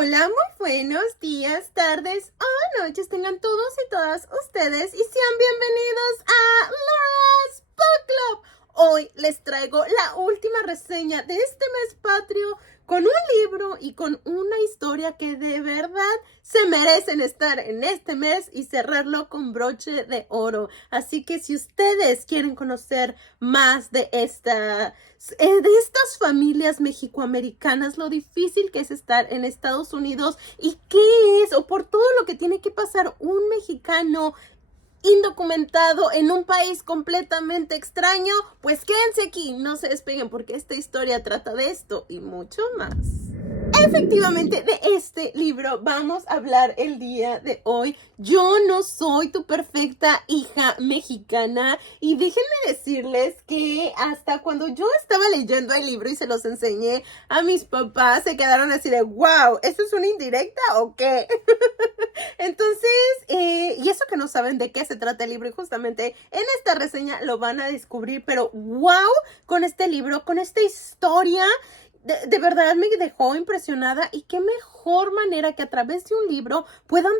Hola, muy buenos días, tardes o noches tengan todos y todas ustedes y sean bienvenidos a Laura's Book Club. Hoy les traigo la última reseña de este mes patrio con un libro y con una historia que de verdad se merecen estar en este mes y cerrarlo con broche de oro. Así que si ustedes quieren conocer más de estas familias mexicoamericanas, lo difícil que es estar en Estados Unidos y qué es o por todo lo que tiene que pasar un mexicano indocumentado en un país completamente extraño, pues quédense aquí, no se despeguen porque esta historia trata de esto y mucho más. Efectivamente, de este libro vamos a hablar el día de hoy. Yo no soy tu perfecta hija mexicana y déjenme decirles que hasta cuando yo estaba leyendo el libro y se los enseñé a mis papás, se quedaron así de wow, ¿esto es una indirecta o qué? Entonces, y eso que no saben de qué se trata el libro y justamente en esta reseña lo van a descubrir, pero wow, con este libro, con esta historia, de verdad me dejó impresionada y qué mejor manera que a través de un libro puedan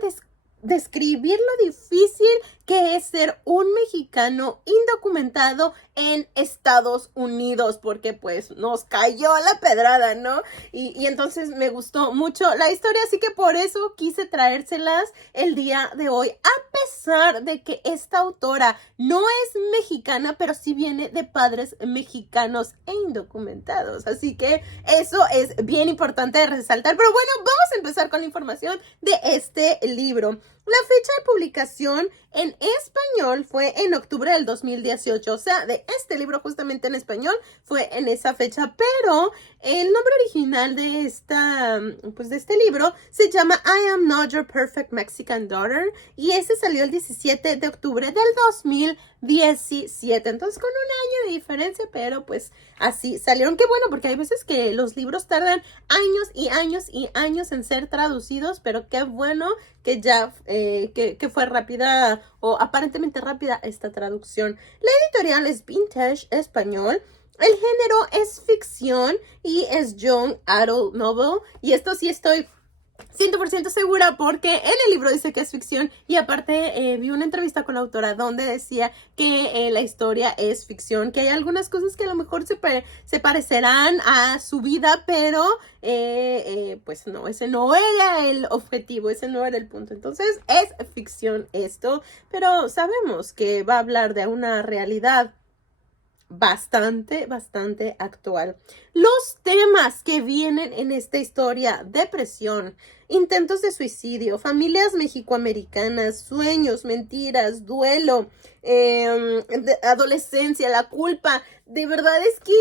describir lo difícil que es ser un mexicano indocumentado en Estados Unidos, porque pues nos cayó la pedrada, ¿no? Y entonces me gustó mucho la historia, así que por eso quise traérselas el día de hoy, a pesar de que esta autora no es mexicana, pero sí viene de padres mexicanos e indocumentados, así que eso es bien importante de resaltar. Pero bueno, vamos a empezar con la información de este libro. La fecha de publicación en español fue en octubre del 2018, o sea, de este libro justamente en español fue en esa fecha, pero el nombre original de este libro se llama I Am Not Your Perfect Mexican Daughter y ese salió el 17 de octubre del 2017, entonces con un año de diferencia, pero pues así salieron. Qué bueno, porque hay veces que los libros tardan años y años y años en ser traducidos, pero qué bueno que ya que fue rápida o aparentemente rápida esta traducción. La editorial es Vintage Español. El género es ficción y es young adult novel. Y esto sí estoy 100% segura porque en el libro dice que es ficción y aparte vi una entrevista con la autora donde decía que la historia es ficción, que hay algunas cosas que a lo mejor se parecerán a su vida, pero pues no, ese no era el objetivo, ese no era el punto. Entonces es ficción esto, pero sabemos que va a hablar de una realidad bastante actual. Los temas que vienen en esta historia: depresión, intentos de suicidio, familias mexicoamericanas, sueños, mentiras, duelo, adolescencia, la culpa. De verdad es que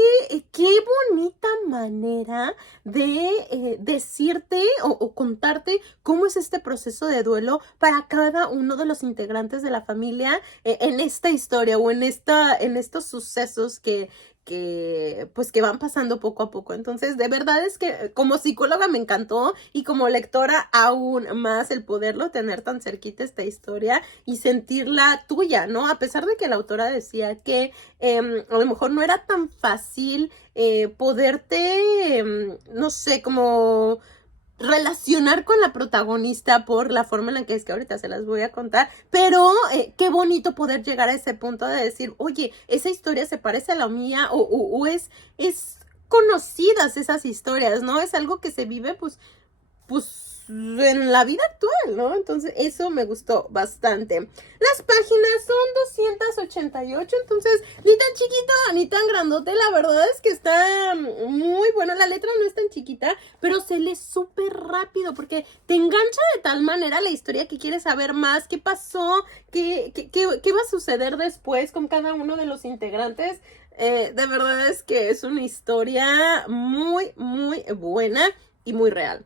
qué bonita manera de decirte o contarte cómo es este proceso de duelo para cada uno de los integrantes de la familia en esta historia o en estos sucesos que van pasando poco a poco. Entonces, de verdad es que como psicóloga me encantó y como lectora aún más el poderlo tener tan cerquita esta historia y sentirla tuya, ¿no? A pesar de que la autora decía que a lo mejor no era tan fácil poderte, no sé, como relacionar con la protagonista por la forma en la que es, que ahorita se las voy a contar, pero qué bonito poder llegar a ese punto de decir, oye, esa historia se parece a la mía o es conocidas esas historias, ¿no? Es algo que se vive pues en la vida actual, ¿no? Entonces eso me gustó bastante. Las páginas son 288, entonces ni tan chiquito ni tan grandote. La verdad es que está muy bueno. La letra no es tan chiquita, pero se lee súper rápido porque te engancha de tal manera la historia que quieres saber más, qué pasó, qué va a suceder después con cada uno de los integrantes. De verdad es que es una historia muy buena y muy real.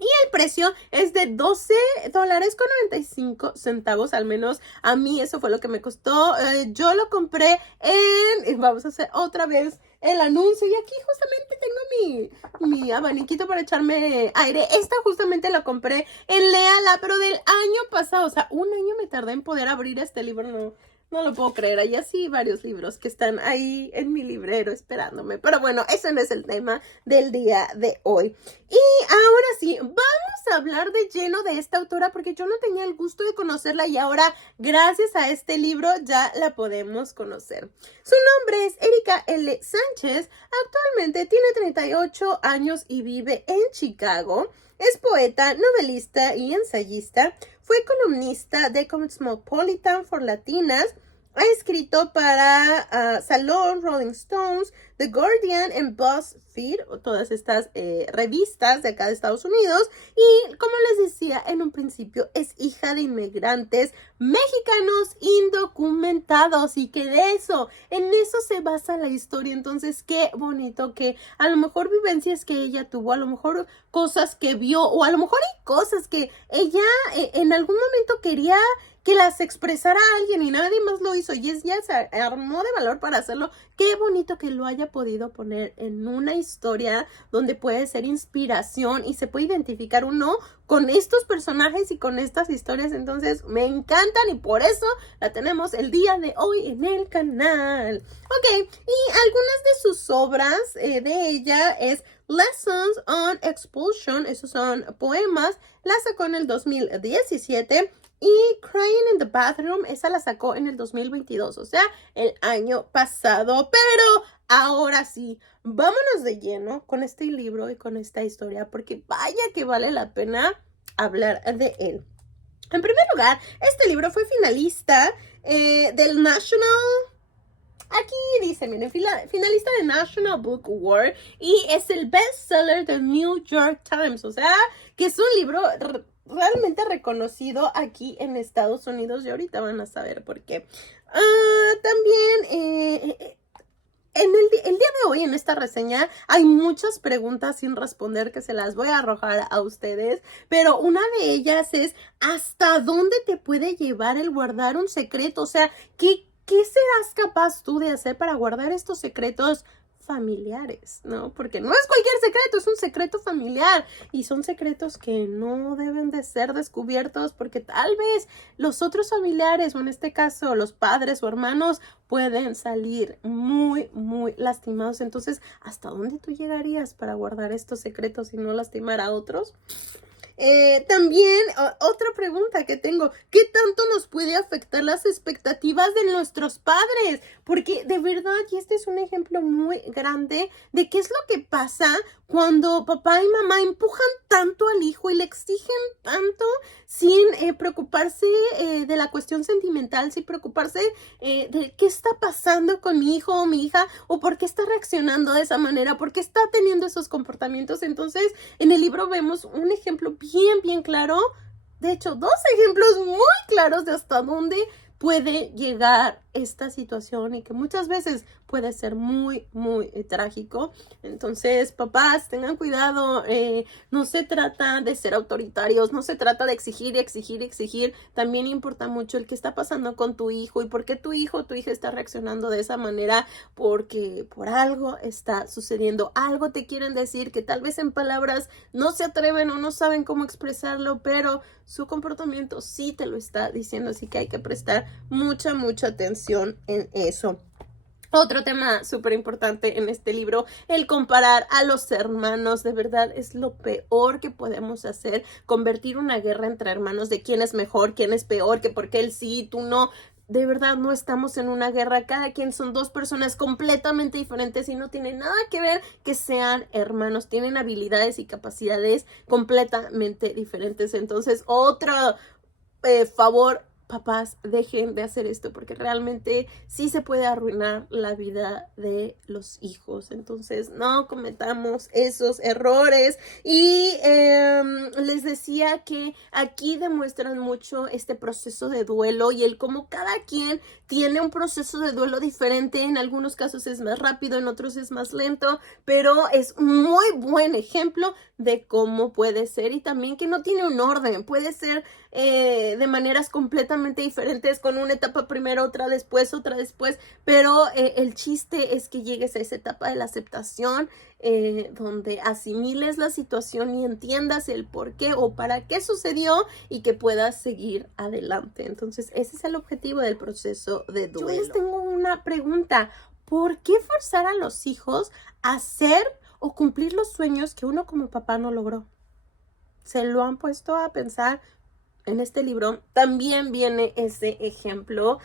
Y el precio es de $12.95, al menos a mí eso fue lo que me costó. Yo lo compré vamos a hacer otra vez el anuncio y aquí justamente tengo mi abaniquito para echarme aire. Esta justamente la compré en Léala, pero del año pasado, o sea, un año me tardé en poder abrir este libro, no lo puedo creer. Hay así varios libros que están ahí en mi librero esperándome. Pero bueno, ese no es el tema del día de hoy. Y ahora sí, vamos hablar de lleno de esta autora porque yo no tenía el gusto de conocerla y ahora, gracias a este libro, ya la podemos conocer. Su nombre es Erika L. Sánchez, actualmente tiene 38 años y vive en Chicago. Es poeta, novelista y ensayista. Fue columnista de Cosmopolitan for Latinas. Ha escrito para Salon, Rolling Stones, The Guardian and BuzzFeed, todas estas revistas de acá de Estados Unidos. Y como les decía en un principio, es hija de inmigrantes mexicanos indocumentados y que en eso se basa la historia. Entonces, qué bonito que a lo mejor vivencias que ella tuvo, a lo mejor cosas que vio o a lo mejor hay cosas que ella en algún momento quería que las expresara a alguien y nadie más lo hizo y ella se armó de valor para hacerlo. Qué bonito que lo haya podido poner en una historia donde puede ser inspiración y se puede identificar uno con estos personajes y con estas historias. Entonces me encantan y por eso la tenemos el día de hoy en el canal. Ok, y algunas de sus obras de ella es Lessons on Expulsion, esos son poemas, la sacó en el 2017. Y Crying in the Bathroom, esa la sacó en el 2022, o sea, el año pasado. Pero ahora sí, vámonos de lleno con este libro y con esta historia, porque vaya que vale la pena hablar de él. En primer lugar, este libro fue finalista del National... Aquí dice, miren, finalista de National Book Award y es el bestseller del New York Times, o sea, que es un libro realmente reconocido aquí en Estados Unidos y ahorita van a saber por qué. También el día de hoy en esta reseña hay muchas preguntas sin responder que se las voy a arrojar a ustedes, pero una de ellas es ¿hasta dónde te puede llevar el guardar un secreto? O sea, ¿qué serás capaz tú de hacer para guardar estos secretos familiares, ¿no? Porque no es cualquier secreto, es un secreto familiar y son secretos que no deben de ser descubiertos porque tal vez los otros familiares o en este caso los padres o hermanos pueden salir muy, muy lastimados. Entonces, ¿hasta dónde tú llegarías para guardar estos secretos y no lastimar a otros? También otra pregunta que tengo, ¿qué tanto nos puede afectar las expectativas de nuestros padres? Porque de verdad, y este es un ejemplo muy grande de qué es lo que pasa cuando papá y mamá empujan tanto al hijo y le exigen tanto sin preocuparse de la cuestión sentimental, sin preocuparse de qué está pasando con mi hijo o mi hija o por qué está reaccionando de esa manera, por qué está teniendo esos comportamientos. Entonces, en el libro vemos un ejemplo bien claro, de hecho, dos ejemplos muy claros de hasta dónde puede llegar esta situación y que muchas veces puede ser muy trágico. Entonces, papás, tengan cuidado, no se trata de ser autoritarios, no se trata de exigir y exigir. También importa mucho el que está pasando con tu hijo y por qué tu hijo o tu hija está reaccionando de esa manera, porque por algo está sucediendo, algo te quieren decir que tal vez en palabras no se atreven o no saben cómo expresarlo, pero su comportamiento sí te lo está diciendo, así que hay que prestar mucha atención en eso. Otro tema súper importante en este libro, el comparar a los hermanos, de verdad es lo peor que podemos hacer, convertir una guerra entre hermanos de quién es mejor, quién es peor, que por qué él sí, tú no. De verdad no estamos en una guerra, cada quien son dos personas completamente diferentes y no tiene nada que ver que sean hermanos, tienen habilidades y capacidades completamente diferentes. Entonces, otro favor, papás, dejen de hacer esto porque realmente sí se puede arruinar la vida de los hijos. Entonces, no cometamos esos errores. Y les decía que aquí demuestran mucho este proceso de duelo y el cómo cada quien tiene un proceso de duelo diferente. En algunos casos es más rápido, en otros es más lento, pero es un muy buen ejemplo de cómo puede ser y también que no tiene un orden. Puede ser de maneras completamente diferentes, con una etapa primero, otra después, pero el chiste es que llegues a esa etapa de la aceptación, donde asimiles la situación y entiendas el por qué o para qué sucedió y que puedas seguir adelante. Entonces, ese es el objetivo del proceso de duelo. Yo les tengo una pregunta. ¿Por qué forzar a los hijos a hacer o cumplir los sueños que uno como papá no logró? ¿Se lo han puesto a pensar? En este libro también viene ese ejemplo.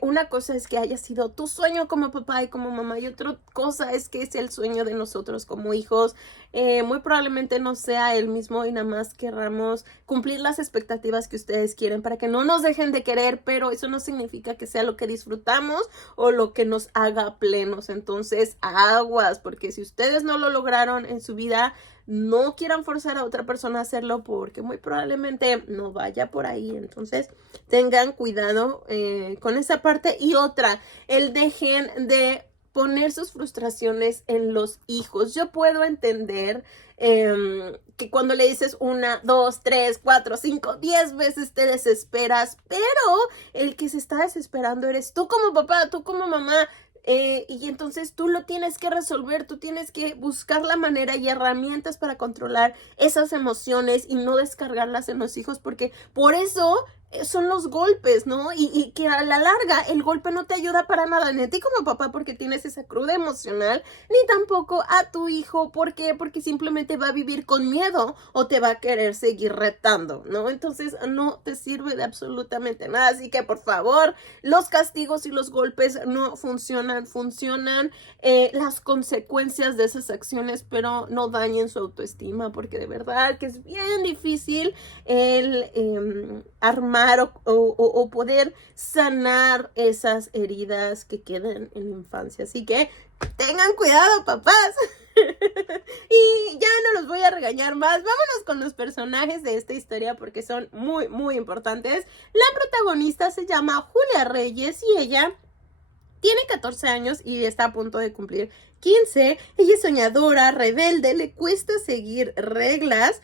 Una cosa es que haya sido tu sueño como papá y como mamá, y otra cosa es que es el sueño de nosotros como hijos. Muy probablemente no sea el mismo y nada más querramos cumplir las expectativas que ustedes quieren para que no nos dejen de querer, pero eso no significa que sea lo que disfrutamos o lo que nos haga plenos. Entonces, aguas, porque si ustedes no lo lograron en su vida, no quieran forzar a otra persona a hacerlo porque muy probablemente no vaya por ahí. Entonces, tengan cuidado con esa parte. Y otra, el dejen de poner sus frustraciones en los hijos. Yo puedo entender que cuando le dices 1, 2, 3, 4, 5, 10 veces te desesperas, pero el que se está desesperando eres tú como papá, tú como mamá. Y entonces tú lo tienes que resolver, tú tienes que buscar la manera y herramientas para controlar esas emociones y no descargarlas en los hijos, porque por eso son los golpes, ¿no? Y que a la larga el golpe no te ayuda para nada, ni a ti como papá porque tienes esa cruda emocional, ni tampoco a tu hijo, ¿por qué? Porque simplemente va a vivir con miedo o te va a querer seguir retando, ¿no? Entonces no te sirve de absolutamente nada, así que por favor, los castigos y los golpes no funcionan, las consecuencias de esas acciones, pero no dañen su autoestima, porque de verdad que es bien difícil el armar o poder sanar esas heridas que quedan en la infancia. Así que tengan cuidado, papás. Y ya no los voy a regañar más. Vámonos con los personajes de esta historia porque son muy, muy importantes. La protagonista se llama Julia Reyes y ella tiene 14 años y está a punto de cumplir 15. Ella es soñadora, rebelde, le cuesta seguir reglas,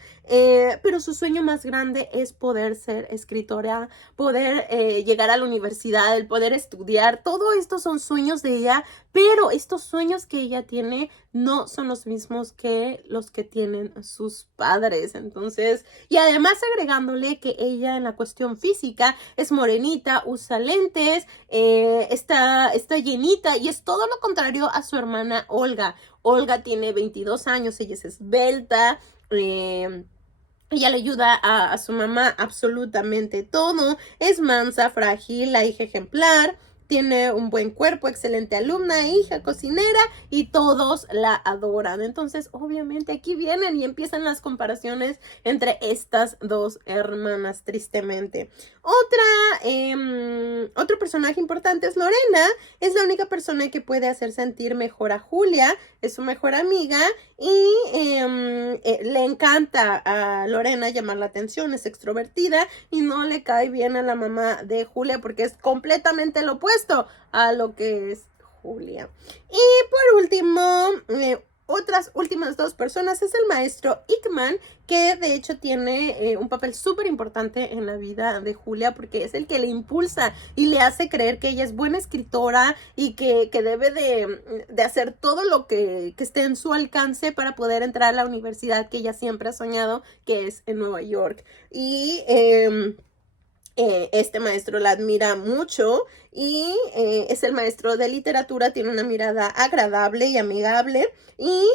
pero su sueño más grande es poder ser escritora, poder llegar a la universidad, el poder estudiar. Todo esto son sueños de ella, pero estos sueños que ella tiene no son los mismos que los que tienen sus padres. Entonces, y además agregándole que ella en la cuestión física es morenita, usa lentes, está llenita y es todo lo contrario a su hermana Olga. Olga tiene 22 años, ella es esbelta, ella le ayuda a su mamá absolutamente todo, es mansa, frágil, la hija ejemplar, tiene un buen cuerpo, excelente alumna, hija, cocinera y todos la adoran. Entonces, obviamente aquí vienen y empiezan las comparaciones entre estas dos hermanas, tristemente. Otro personaje importante es Lorena, es la única persona que puede hacer sentir mejor a Julia, es su mejor amiga y le encanta a Lorena llamar la atención, es extrovertida y no le cae bien a la mamá de Julia porque es completamente lo opuesto a lo que es Julia. Y por último, otras últimas dos personas es el maestro Hickman, que de hecho tiene un papel súper importante en la vida de Julia porque es el que le impulsa y le hace creer que ella es buena escritora y que debe de hacer todo lo que esté en su alcance para poder entrar a la universidad que ella siempre ha soñado, que es en Nueva York. Y este maestro la admira mucho y es el maestro de literatura, tiene una mirada agradable y amigable y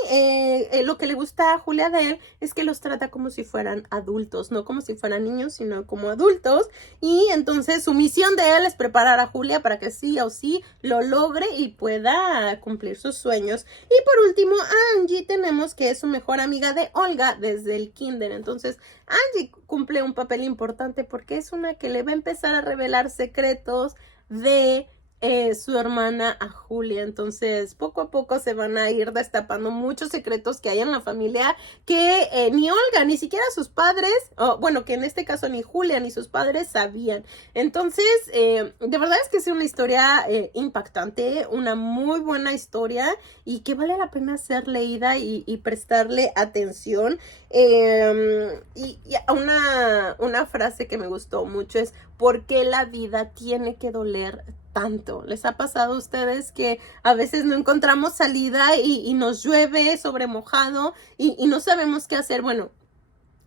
lo que le gusta a Julia de él es que los trata como si fueran adultos, no como si fueran niños, sino como adultos, y entonces su misión de él es preparar a Julia para que sí o sí lo logre y pueda cumplir sus sueños. Y por último, a Angie tenemos que es su mejor amiga de Olga desde el kinder. Entonces Angie cumple un papel importante porque es una que le va a empezar a revelar secretos de su hermana a Julia. Entonces poco a poco se van a ir destapando muchos secretos que hay en la familia que ni Olga, ni siquiera sus padres, bueno, que en este caso ni Julia ni sus padres sabían. Entonces de verdad es que es una historia impactante, una muy buena historia y que vale la pena ser leída y prestarle atención. Y una frase que me gustó mucho es: ¿por qué la vida tiene que doler tanto? ¿Les ha pasado a ustedes que a veces no encontramos salida y nos llueve sobre mojado y no sabemos qué hacer? Bueno,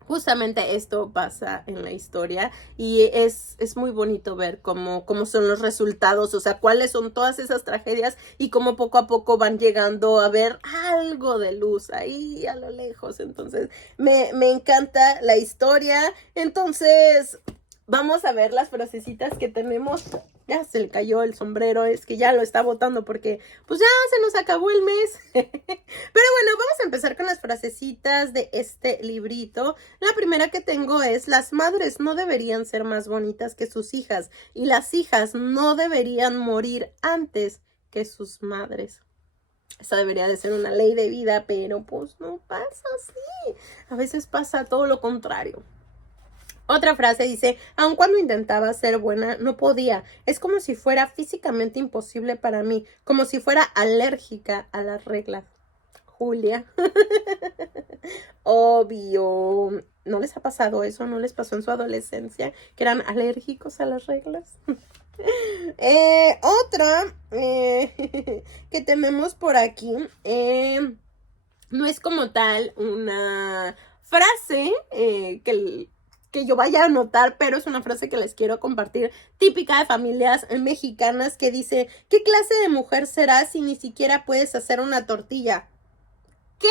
Justamente esto pasa en la historia y es muy bonito ver cómo son los resultados, o sea, cuáles son todas esas tragedias y cómo poco a poco van llegando a ver algo de luz ahí a lo lejos. Entonces, me encanta la historia. Entonces, vamos a ver las frasecitas que tenemos. Ya se le cayó el sombrero, es que ya lo está botando porque pues ya se nos acabó el mes. Pero bueno, vamos a empezar con las frasecitas de este librito. La primera que tengo es: las madres no deberían ser más bonitas que sus hijas y las hijas no deberían morir antes que sus madres. Esa debería de ser una ley de vida, pero pues no pasa así. A veces pasa todo lo contrario. Otra frase dice: aun cuando intentaba ser buena, no podía. Es como si fuera físicamente imposible para mí, como si fuera alérgica a las reglas. Julia. Obvio. ¿No les ha pasado eso? ¿No les pasó en su adolescencia que eran alérgicos a las reglas? Otra que tenemos por aquí no es como tal una frase que yo vaya a anotar, pero es una frase que les quiero compartir, típica de familias mexicanas, que dice: ¿qué clase de mujer serás si ni siquiera puedes hacer una tortilla? ¿Qué?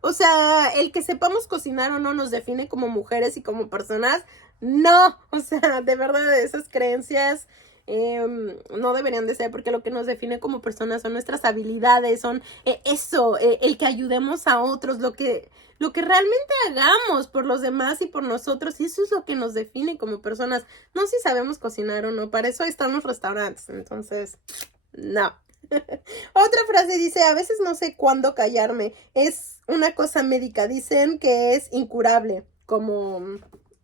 O sea, el que sepamos cocinar o no nos define como mujeres y como personas. No, o sea, de verdad, esas creencias no deberían de ser, porque lo que nos define como personas son nuestras habilidades, son el que ayudemos a otros, lo que realmente hagamos por los demás y por nosotros, y eso es lo que nos define como personas, no si sabemos cocinar o no. Para eso están los restaurantes, entonces, no. Otra frase dice: a veces no sé cuándo callarme, es una cosa médica, dicen que es incurable, como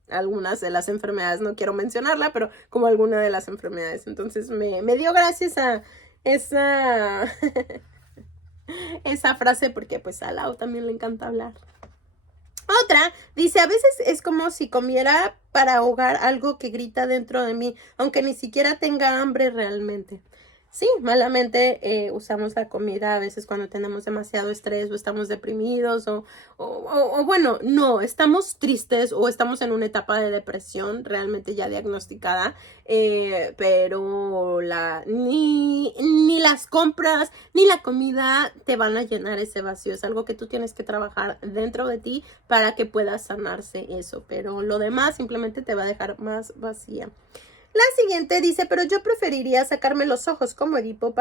algunas de las enfermedades, no quiero mencionarla, pero como alguna de las enfermedades. Entonces me dio gracias a esa esa frase, porque pues a Lau también le encanta hablar. Otra dice: a veces es como si comiera para ahogar algo que grita dentro de mí, aunque ni siquiera tenga hambre realmente. Sí, malamente usamos la comida a veces cuando tenemos demasiado estrés o estamos deprimidos o bueno, no, estamos tristes o estamos en una etapa de depresión realmente ya diagnosticada, pero ni las compras ni la comida te van a llenar ese vacío. Es algo que tú tienes que trabajar dentro de ti para que puedas sanarse eso, pero lo demás simplemente te va a dejar más vacía. La siguiente dice: pero yo preferiría sacarme los ojos como Edipo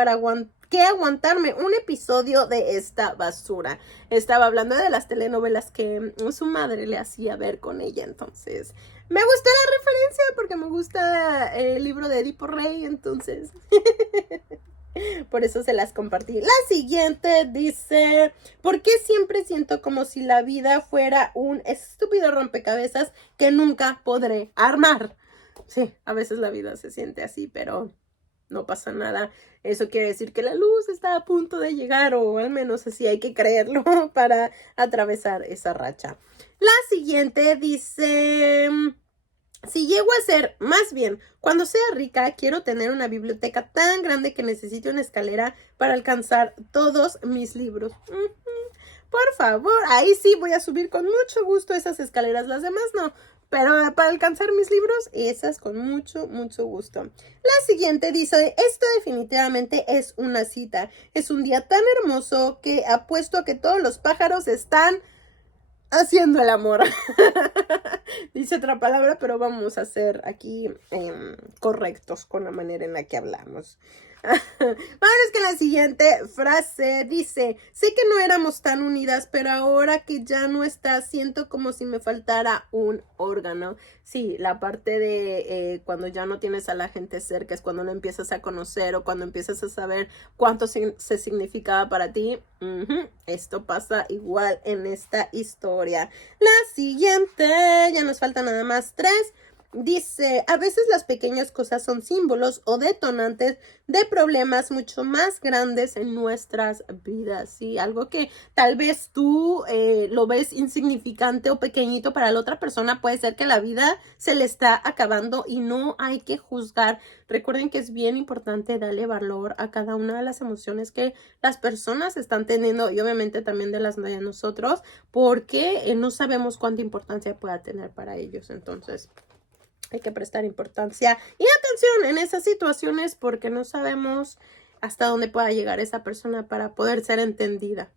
que aguantarme un episodio de esta basura. Estaba hablando de las telenovelas que su madre le hacía ver con ella, entonces me gustó la referencia porque me gusta el libro de Edipo Rey, entonces por eso se las compartí. La siguiente dice: ¿por qué siempre siento como si la vida fuera un estúpido rompecabezas que nunca podré armar? Sí, a veces la vida se siente así, pero no pasa nada. Eso quiere decir que la luz está a punto de llegar, o al menos así hay que creerlo para atravesar esa racha. La siguiente dice: si llego a ser, más bien, cuando sea rica, quiero tener una biblioteca tan grande que necesite una escalera para alcanzar todos mis libros. Por favor, ahí sí voy a subir con mucho gusto esas escaleras, las demás no. Pero para alcanzar mis libros, esas con mucho, mucho gusto. La siguiente dice: esto definitivamente es una cita. Es un día tan hermoso que apuesto a que todos los pájaros están haciendo el amor. Dice otra palabra, pero vamos a ser aquí correctos con la manera en la que hablamos. Vamos con la siguiente frase. Dice: sé que no éramos tan unidas, pero ahora que ya no está, siento como si me faltara un órgano. Sí, la parte de cuando ya no tienes a la gente cerca, es cuando no empiezas a conocer o cuando empiezas a saber cuánto se significaba para ti. Esto pasa igual en esta historia. La siguiente, ya nos faltan nada más 3. Dice, a veces las pequeñas cosas son símbolos o detonantes de problemas mucho más grandes en nuestras vidas, ¿sí? Algo que tal vez tú lo ves insignificante o pequeñito para la otra persona, puede ser que la vida se le está acabando y no hay que juzgar. Recuerden que es bien importante darle valor a cada una de las emociones que las personas están teniendo y obviamente también de las de nosotros, porque no sabemos cuánta importancia pueda tener para ellos. Entonces hay que prestar importancia y atención en esas situaciones porque no sabemos hasta dónde pueda llegar esa persona para poder ser entendida.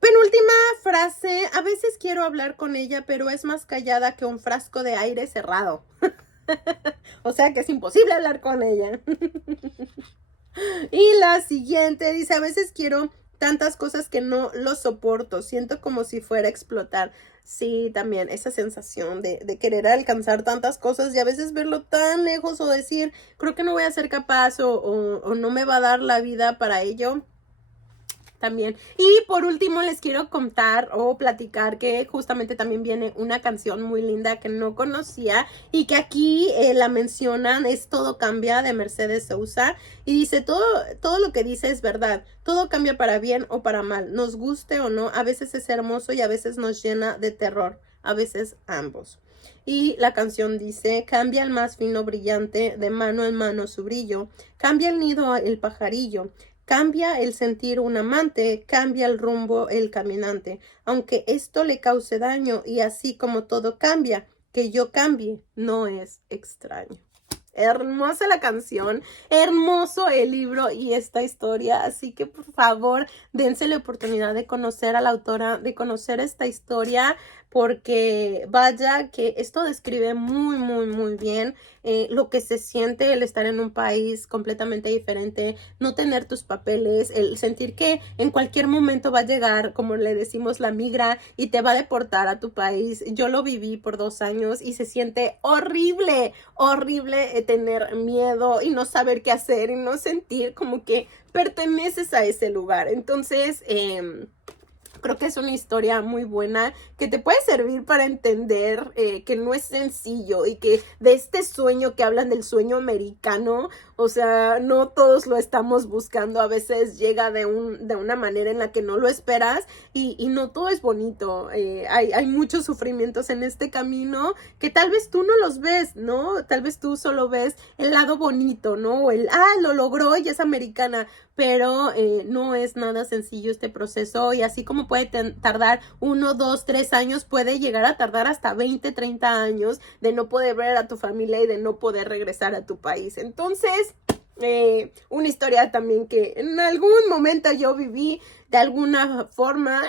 Penúltima frase, a veces quiero hablar con ella, pero es más callada que un frasco de aire cerrado. O sea que es imposible hablar con ella. Y la siguiente dice, a veces quiero tantas cosas que no lo soporto, siento como si fuera a explotar. Sí, también esa sensación de querer alcanzar tantas cosas y a veces verlo tan lejos o decir, creo que no voy a ser capaz o no me va a dar la vida para ello. También. Y por último les quiero contar o platicar que justamente también viene una canción muy linda que no conocía y que aquí la mencionan, es Todo Cambia de Mercedes Sosa y dice, todo lo que dice es verdad, todo cambia para bien o para mal, nos guste o no, a veces es hermoso y a veces nos llena de terror, a veces ambos. Y la canción dice, cambia el más fino brillante, de mano en mano su brillo, cambia el nido el pajarillo, cambia el sentir un amante, cambia el rumbo el caminante, aunque esto le cause daño y así como todo cambia, que yo cambie no es extraño. Hermosa la canción, hermoso el libro y esta historia, así que por favor dense la oportunidad de conocer a la autora, de conocer esta historia, porque vaya que esto describe muy bien lo que se siente el estar en un país completamente diferente, no tener tus papeles, el sentir que en cualquier momento va a llegar, como le decimos, la migra y te va a deportar a tu país. Yo lo viví por 2 años y se siente horrible tener miedo y no saber qué hacer y no sentir como que perteneces a ese lugar. Entonces, creo que es una historia muy buena que te puede servir para entender que no es sencillo y que de este sueño que hablan del sueño americano, o sea, no todos lo estamos buscando, a veces llega de una manera en la que no lo esperas y no todo es bonito, hay muchos sufrimientos en este camino que tal vez tú no los ves, ¿no? Tal vez tú solo ves el lado bonito, ¿no? Lo logró y es americana, pero no es nada sencillo este proceso y así como puede tardar 1, 2, 3 años, puede llegar a tardar hasta 20, 30 años de no poder ver a tu familia y de no poder regresar a tu país. Entonces, una historia también que en algún momento yo viví de alguna forma,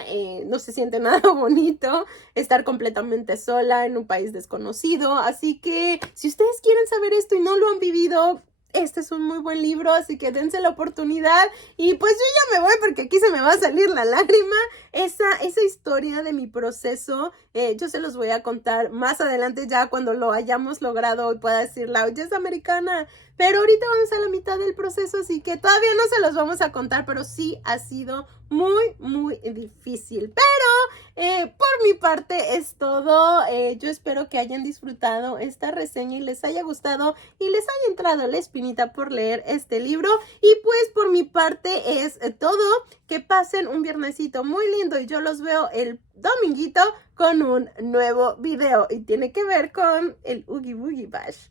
no se siente nada bonito estar completamente sola en un país desconocido, así que si ustedes quieren saber esto y no lo han vivido, este es un muy buen libro, así que dense la oportunidad. Y pues yo ya me voy porque aquí se me va a salir la lágrima. Esa historia de mi proceso, yo se los voy a contar más adelante ya cuando lo hayamos logrado y pueda decir, la es americana. Pero ahorita vamos a la mitad del proceso, así que todavía no se los vamos a contar, pero sí ha sido muy difícil. Pero por mi parte es todo. Yo espero que hayan disfrutado esta reseña y les haya gustado y les haya entrado la espinita por leer este libro. Y pues por mi parte es todo. Que pasen un viernesito muy lindo y yo los veo el dominguito con un nuevo video y tiene que ver con el Oogie Boogie Bash.